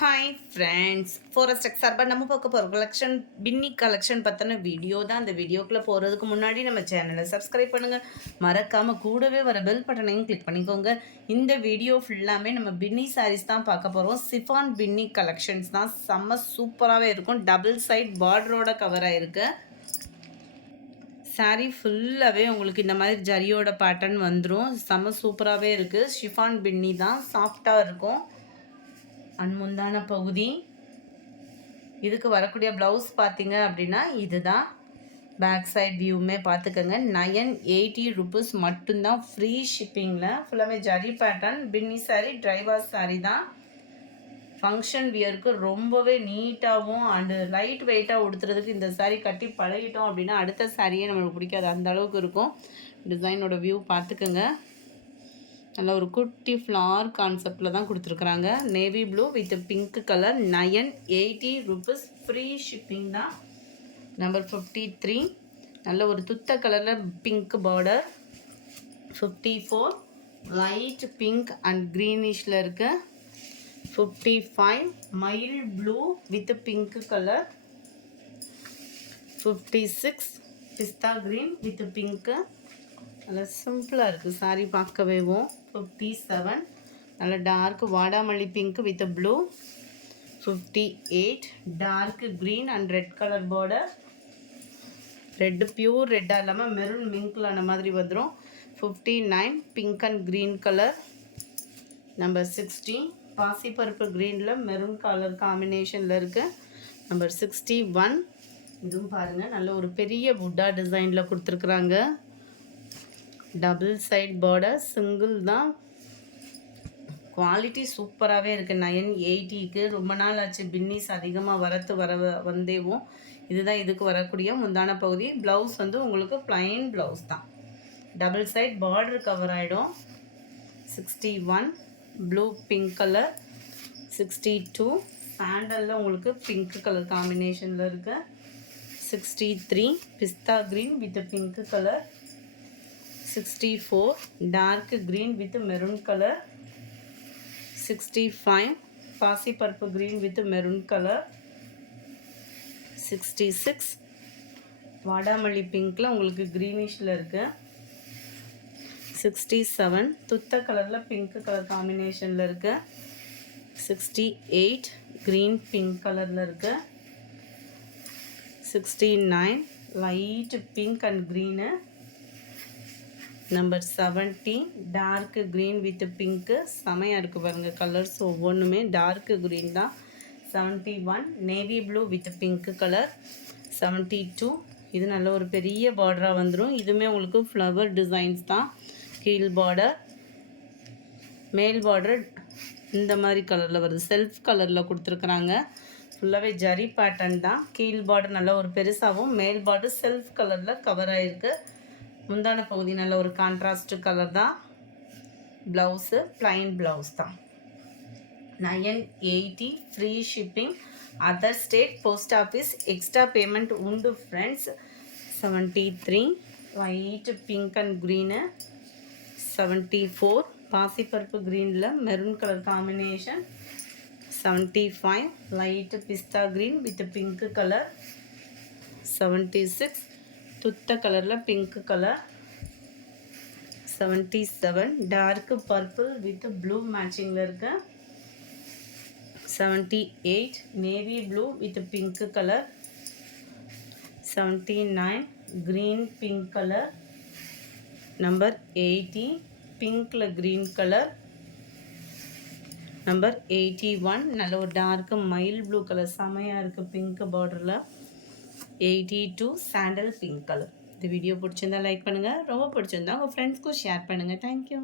Hi friends, forest X சார்பாக நம்ம பார்க்க போகிற கலெக்ஷன் பின்னி கலெக்ஷன் பற்றின வீடியோ தான். அந்த வீடியோக்குள்ளே போகிறதுக்கு முன்னாடி நம்ம சேனலை சப்ஸ்கிரைப் பண்ணுங்கள், மறக்காமல் கூடவே வர பெல் பட்டனையும் கிளிக் பண்ணிக்கோங்க. இந்த வீடியோ ஃபுல்லாமே நம்ம பின்னி சாரீஸ் தான் பார்க்க போகிறோம். சிஃபான் பின்னி கலெக்ஷன்ஸ் தான். செம்ம சூப்பராகவே இருக்கும். டபுள் சைட் பார்டரோட கவராக இருக்குது. சாரீ ஃபுல்லாகவே உங்களுக்கு இந்த மாதிரி ஜரியோட பேட்டர்ன் வந்துடும். செம்ம சூப்பராகவே இருக்குது. ஷிஃபான் பின்னி தான், சாஃப்டாக இருக்கும். முந்தான பகுதி இதுக்கு வரக்கூடிய ப்ளவுஸ் பார்த்தீங்க அப்படின்னா இதுதான். பேக் சைட் வியூவுமே பார்த்துக்கோங்க. 980 ருபீஸ் மட்டும்தான், ஃப்ரீ ஷிப்பிங்கில். ஃபுல்லாமே ஜரி பேட்டர்ன் பின்னி சாரீ, ட்ரைவாஸ் சாரீ தான். ஃபங்க்ஷன் வியருக்கு ரொம்பவே நீட்டாகவும் அண்டு லைட் வெயிட்டாக உடுத்துறதுக்கு இந்த சாரீ கட்டி பழகிட்டோம் அப்படின்னா அடுத்த சாரியே நம்மளுக்கு பிடிக்காது, அந்த அளவுக்கு இருக்கும். டிசைனோட வியூ பார்த்துக்கோங்க. நல்ல ஒரு குட்டி ஃப்ளார் கான்செப்டில் தான் கொடுத்துருக்குறாங்க. Navy blue with pink colour. 980 rupees, free shipping தான். நம்பர் 53 நல்ல ஒரு துத்த கலரில் pink border. 54 light pink and க்ரீனிஷில் இருக்குது. 55 மைல் blue with pink colour. 56 pista green with pink. நல்லா சிம்பிளாக இருக்குது சாரீ பார்க்கவேவும். 57 நல்ல டார்க் வாடாமல்லி pink with blue. 58 dark green and red colour border. Red pure ரெட்டாக இல்லாமல் மெரூன் மிங்க்லான மாதிரி வந்துடும். 59 pink and green colour. Number 60 பாசிப்பருப்பு க்ரீனில் மெரூன் கலர் காம்பினேஷனில் இருக்குது. நம்பர் 61 இதுவும் பாருங்கள், நல்ல ஒரு பெரிய புட்டா டிசைனில் கொடுத்துருக்குறாங்க. டபுள் சைட் பார்டர், சிங்கிள் தான். குவாலிட்டி சூப்பராகவே இருக்குது. 980க்கு ரொம்ப நாள் ஆச்சு பின்னிஸ் அதிகமாக வந்தேவும். இதுதான் இதுக்கு வரக்கூடிய முந்தான பகுதி. ப்ளவுஸ் வந்து உங்களுக்கு ப்ளைன் ப்ளவுஸ் தான். டபுள் சைட் பார்டர் கவர் ஆகிடும். 61 ப்ளூ பிங்க் கலர். 62 சாண்டலில் உங்களுக்கு பிங்க் கலர் காம்பினேஷனில் இருக்குது. 63 pista green with pink colour. 64 dark green with maroon colour. 65 பாசிப்பருப்பு க்ரீன் வித் மெரூன் கலர். 66 வாடாமல்லி பிங்க்கில் உங்களுக்கு க்ரீனிஷில் இருக்குது. 67 துத்த கலரில் பிங்க் கலர் காம்பினேஷனில் இருக்குது. 68 க்ரீன் பிங்க் கலரில் இருக்குது. 69 light pink and green. Number 70 dark green with pink. செமையாக இருக்குது பாருங்கள், கலர்ஸ் ஒவ்வொன்றுமே டார்க் க்ரீன் தான். 71 navy blue with pink colour. 72 இது நல்ல ஒரு பெரிய பார்டராக வந்துடும். இதுவுமே உங்களுக்கு ஃப்ளவர் டிசைன்ஸ் தான். கீழ் பார்டர், மேல் பார்டர் இந்த மாதிரி கலரில் வருது, செல்ஃப் கலரில் கொடுத்துருக்குறாங்க. ஃபுல்லாகவே ஜரி பேட்டர்ன் தான். கீழ் பார்டர் நல்ல ஒரு பெருசாகவும், மேல் பார்டர் செல்ஃப் கலரில் கவர் ஆகிருக்கு. முந்தான பகுதி நல்ல ஒரு கான்ட்ராஸ்ட் கலர் தான். ப்ளவுஸு ப்ளைன் ப்ளவுஸ் தான். 980 free shipping. Other state post office extra payment உண்டு friends. 73 white pink and green. 74 பாசிப்பருப்பு க்ரீனில் maroon colour combination. 75 light pista green with pink colour. 76 துத்த கலரில் pink colour. 77 dark purple with blue மேட்சிங்கில் இருக்கு. 78 navy blue with pink colour. 79 green pink colour. Number 80 பிங்க்கில் green colour. Number 81 நல்ல ஒரு dark mile blue colour, செமையாக இருக்குது பிங்க் பார்டரில். 82 சாண்டல் பிங்க் கலர். இந்த வீடியோ பிடிச்சிருந்தா லைக் பண்ணுங்கள், ரொம்ப பிடிச்சிருந்தா உங்கள் ஃப்ரெண்ட்ஸ்க்கும் ஷேர் பண்ணுங்கள். தேங்க்யூ.